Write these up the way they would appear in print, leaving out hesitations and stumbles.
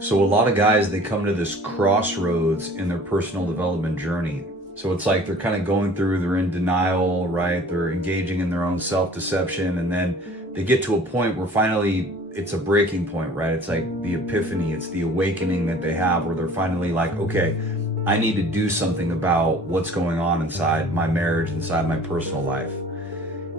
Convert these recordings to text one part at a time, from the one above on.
So a lot of guys, they come to this crossroads in their personal development journey. So it's like they're kind of going through, they're in denial, right? They're engaging in their own self-deception. And then they get to a point where finally it's a breaking point, right? It's like the epiphany, it's the awakening that they have where they're finally like, okay, I need to do something about what's going on inside my marriage, inside my personal life.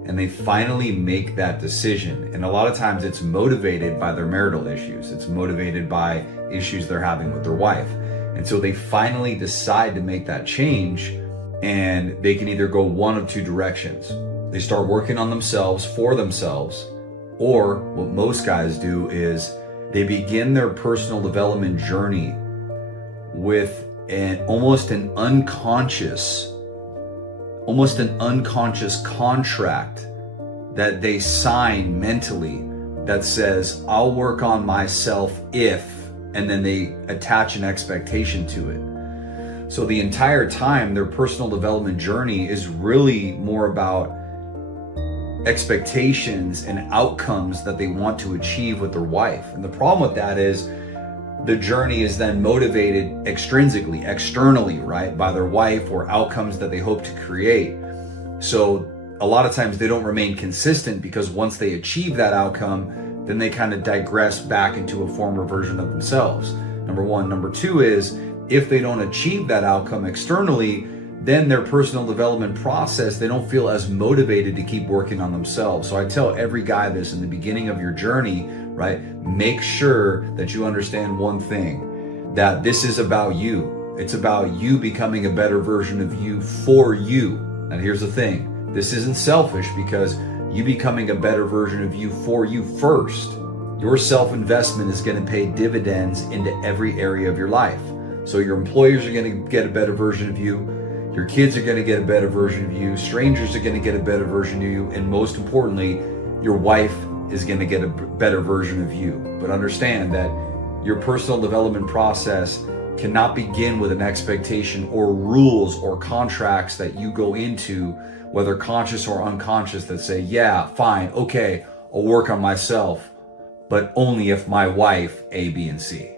And they finally make that decision. And a lot of times it's motivated by their marital issues. It's motivated by issues they're having with their wife. And so they finally decide to make that change, and they can either go one of two directions. They start working on themselves for themselves, or what most guys do is they begin their personal development journey with almost an unconscious contract that they sign mentally that says, I'll work on myself if, and then they attach an expectation to it. So the entire time, their personal development journey is really more about expectations and outcomes that they want to achieve with their wife. And the problem with that is the journey is then motivated extrinsically, externally, right, by their wife or outcomes that they hope to create. So a lot of times they don't remain consistent because once they achieve that outcome, then they kind of digress back into a former version of themselves. Number one. Number two is if they don't achieve that outcome externally, then their personal development process, they don't feel as motivated to keep working on themselves. So I tell every guy this in the beginning of your journey, right? Make sure that you understand one thing, that this is about you. It's about you becoming a better version of you for you. And here's the thing, this isn't selfish because you becoming a better version of you for you first. Your self-investment is going to pay dividends into every area of your life. So your employers are going to get a better version of you. Your kids are going to get a better version of you. Strangers are going to get a better version of you. And most importantly, your wife is going to get a better version of you. But understand that your personal development process cannot begin with an expectation or rules or contracts that you go into, whether conscious or unconscious, that say, yeah, fine, okay, I'll work on myself, but only if my wife A, B, and C.